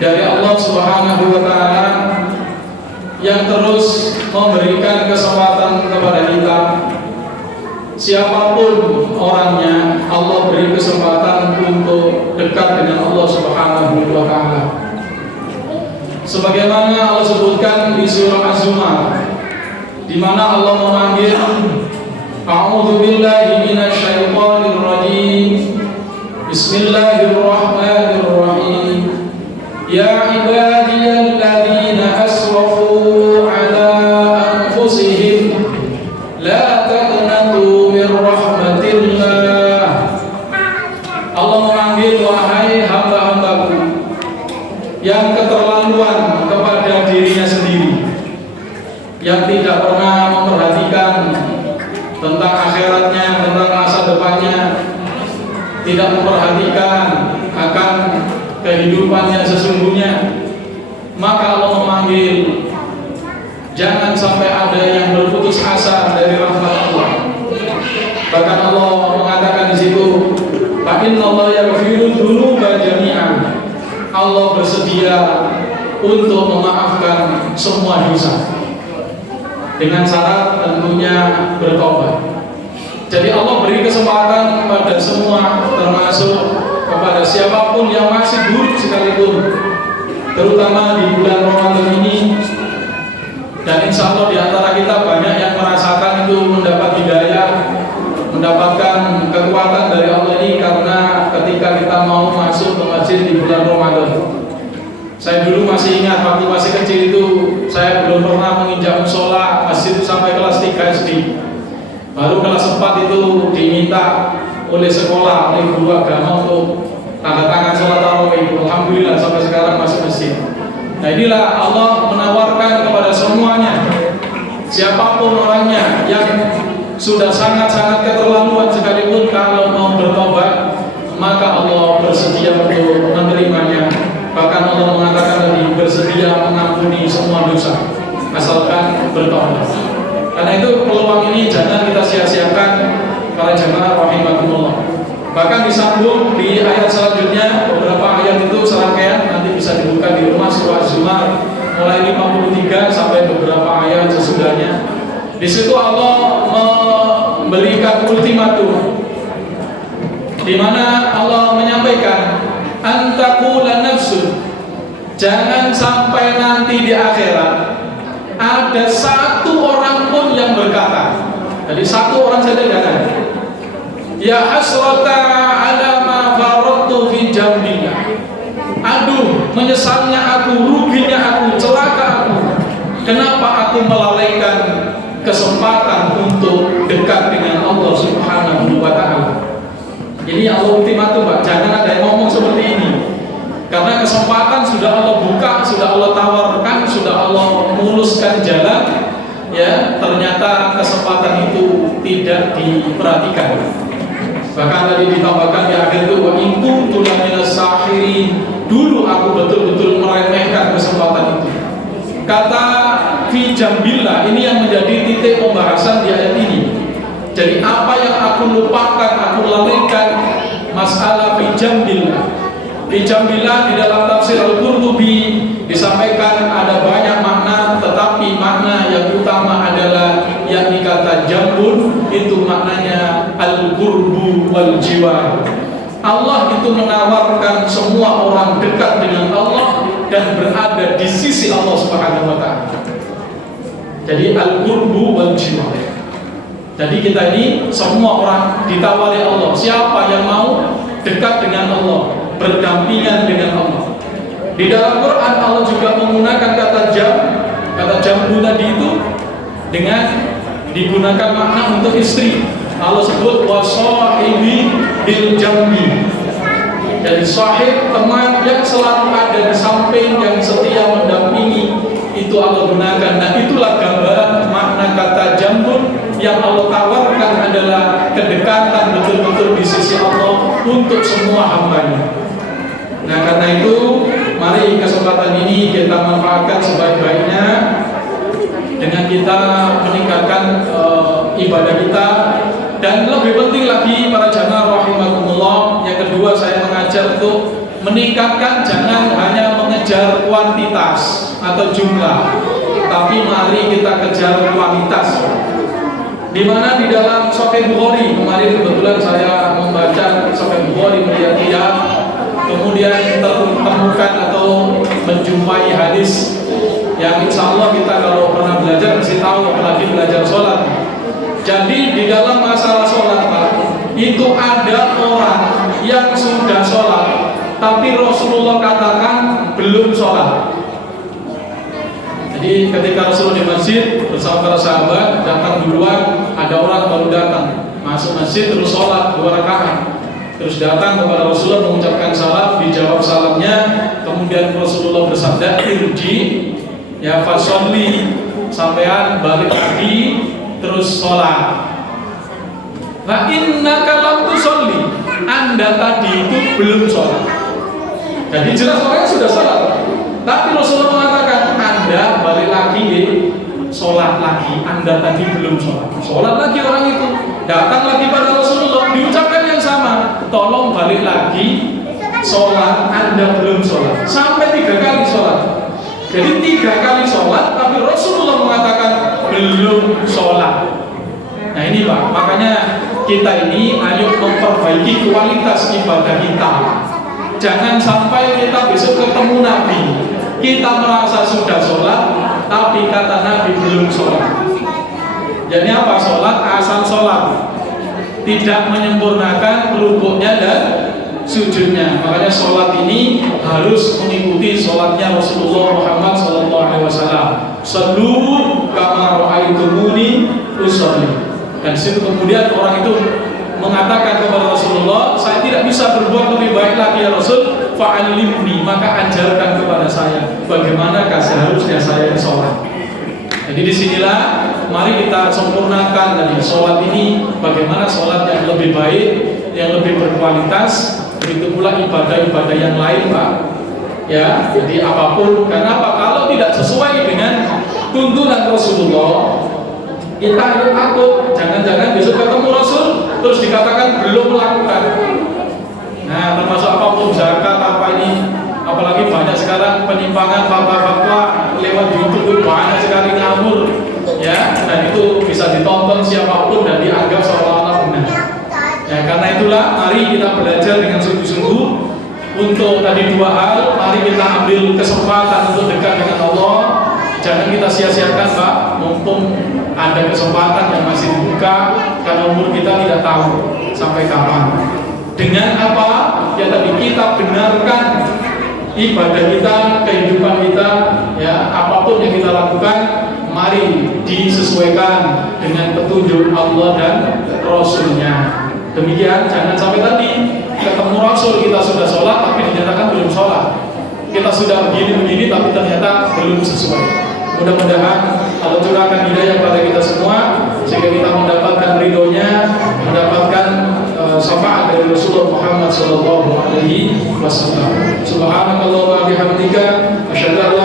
dari Allah Subhanahu wa Ta'ala yang terus memberikan kesempatan kepada kita. Siapapun orangnya, Allah beri kesempatan untuk dekat dengan Allah Subhanahu wa Ta'ala. Sebagaimana Allah sebutkan di surah Az-Zumar, di mana Allah memanggil, A'udzu billahi minasyaitonir rajim. Bismillahirrahmanirrahim. Ya ibadiyalladzina asrafu ala anfusihim la taqnatu min rahmatillah. Allah memanggil, wahai hamba-hambaku yang keterlaluan kepada dirinya sendiri, yang tidak pernah memperhatikan tentang akhiratnya, tentang masa depannya, tidak memperhatikan akan kehidupannya sesungguhnya, maka Allah memanggil, jangan sampai ada yang berputus asa dari rahmat Allah. Bahkan Allah mengatakan di situ, fa innallaha yaghfiru dzunuba jami'an. Allah bersedia untuk memaafkan semua dosa, dengan syarat tentunya bertobat. Jadi Allah beri kesempatan kepada semua, termasuk kepada siapapun yang masih buruk sekalipun, terutama di bulan Ramadan ini. Dan insya Allah di antara kita banyak yang merasakan itu mendapat hidayah, mendapatkan kekuatan dari Allah ini karena ketika kita mau masuk ke masjid di bulan Ramadan. Saya dulu masih ingat waktu masih kecil itu, saya belum pernah menginjak musola masjid sampai kelas 3 SD. Baru kelas 4 itu diminta oleh sekolah, oleh guru agama untuk tanda tangan sholat tarawih. Alhamdulillah sampai sekarang masih masjid. Nah inilah Allah menawarkan kepada semuanya, siapapun orangnya yang sudah sangat-sangat keterlaluan sekalipun, kalau mau bertobat maka Allah bersedia untuk menerimanya. Bahkan Allah mengatakan tadi, bersedia mengampuni semua dosa asalkan bertobat. Karena itu peluang ini jangan kita sia-siakan para jemaah rahimakumullah. Bahkan disambung di ayat selanjutnya, beberapa ayat itu serangkaian nanti bisa dibuka di rumah, surah Az-Zumar mulai 53 sampai beberapa ayat sesudahnya. Di situ Allah memberikan ultimatum, di mana Allah menyampaikan, antaqula nafsun, jangan sampai nanti di akhirat ada satu orang pun yang berkata, jadi satu orang saja jangan, ya hasrata ala ma faradtu fi jambillah, aduh menyesalnya aku, ruginya aku, celaka aku, kenapa aku melalaikan kesempatan untuk dekat dengan Allah Subhanahu wa Ta'ala. Ini Allah ultimatum, Pak, jangan ada yang ngomong seperti ini. Karena kesempatan sudah Allah buka, sudah Allah tawarkan, sudah Allah muluskan jalan, ya ternyata kesempatan itu tidak diperhatikan. Bahkan tadi ditambahkan di akhir itu, wa in kuntu laminas sahirin, dulu aku betul-betul meremehkan kesempatan itu. Kata fi jambillah ini yang menjadi titik pembahasan di ayat ini. Jadi apa yang aku lupakan, aku lalaikan, masalah fi jambillah. Fi jambillah di dalam tafsir Al-Qurtubi disampaikan ada banyak makna, tetapi makna yang utama adalah yakni kata jambun, itu maknanya al-qurbu wal jiwar. Allah itu menawarkan semua orang dekat dengan Allah dan berada di sisi Allah Subhanahu wa Ta'ala. Jadi al-qurbu wal jiwar. Jadi kita ini semua orang ditawari Allah. Siapa yang mau dekat dengan Allah, berdampingan dengan Allah. Di dalam Quran Allah juga menggunakan kata jambu tadi itu dengan digunakan makna untuk istri. Allah sebut wasahibi bil jambi. Jadi sahib, teman yang selalu ada di samping, yang setia mendampingi, itu Allah gunakan. Nah itulah gambaran makna kata jambun yang Allah tawarkan adalah kedekatan betul-betul di sisi Allah untuk semua hambanya. Nah karena itu mari kesempatan ini kita manfaatkan sebaik-baiknya dengan kita meningkatkan ibadah kita. Dan lebih penting lagi para jamaah rahimakumullah, yang kedua saya mengajak untuk meningkatkan jangan hanya mengejar kuantitas atau jumlah, tapi mari kita kejar kualitas. Di mana di dalam Sahih Bukhari, kemarin kebetulan saya membaca Sahih Bukhari melihat dia, kemudian temukan atau menjumpai hadis yang insya Allah kita kalau pernah belajar mesti tahu, apalagi belajar sholat. Jadi di dalam masalah sholat itu ada orang yang sudah sholat tapi Rasulullah katakan belum sholat. Jadi ketika Rasulullah di masjid bersama para sahabat, datang duluan, ada orang baru datang, masuk masjid terus sholat 2 rakaat, terus datang kepada Rasulullah mengucapkan salam, dijawab salamnya, kemudian Rasulullah bersabda irji ya fasolli, sampean balik lagi terus sholat. Nah innaka lam tusolli, anda tadi itu belum sholat. Jadi jelas orangnya sudah sholat, tapi Rasulullah mengatakan anda balik lagi sholat lagi, anda tadi belum sholat. Sholat lagi orang itu, datang lagi pada Rasulullah, diucapkan yang sama, tolong balik lagi sholat, anda belum sholat. Sampai 3 kali sholat. Jadi 3 kali sholat, tapi Rasulullah mengatakan belum sholat. Nah ini Pak, makanya kita ini ayo memperbaiki kualitas ibadah kita. Jangan sampai kita besok ketemu Nabi, kita merasa sudah sholat, tapi kata Nabi belum sholat. Jadi apa sholat? Asal sholat, tidak menyempurnakan rukuknya dan sujudnya. Makanya sholat ini harus mengikuti sholatnya Rasulullah Muhammad SAW. Sallu kama ra'aitumuni usolli. Dan situ kemudian orang itu mengatakan kepada Rasulullah, saya tidak bisa berbuat lebih baik lagi ya Rasul, fa'alimni, maka ajarkan kepada saya bagaimanakah seharusnya saya sholat. Jadi disinilah mari kita sempurnakan dari sholat ini, bagaimana sholat yang lebih baik, yang lebih berkualitas. Begitu pula ibadah-ibadah yang lain Pak. Ya, jadi apapun, karena apa? Kalau tidak sesuai dengan tuntunan Rasulullah, kita takut jangan-jangan besok ketemu Rasul terus dikatakan belum melakukan. Nah, termasuk apapun zakat apa ini, apalagi banyak sekarang penyimpangan fatwa-fatwa lewat YouTube itu banyak sekali ngawur, ya, dan itu bisa ditonton siapapun dan dianggap seolah-olah benar. Ya, karena itulah mari kita belajar dengan sungguh-sungguh untuk tadi 2 hal. Mari kita ambil kesempatan untuk dekat dengan Allah. Jangan kita sia-siakan Pak, mumpung ada kesempatan yang masih dibuka, karena umur kita tidak tahu sampai kapan. Dengan apa? Ya tadi kita benarkan ibadah kita, kehidupan kita, ya apapun yang kita lakukan, mari disesuaikan dengan petunjuk Allah dan Rasulnya. Demikian, jangan sampai tadi ketemu Rasul kita sudah sholat tapi dinyatakan belum sholat. Kita sudah begini-begini tapi ternyata belum sesuai. Mudah-mudahan Allah curahkan hidayah pada kita semua sehingga kita mendapatkan ridhonya, mendapatkan syafaat dari Rasulullah Muhammad SAW. Subhanakallahumma wa bihamdika asyhadu an la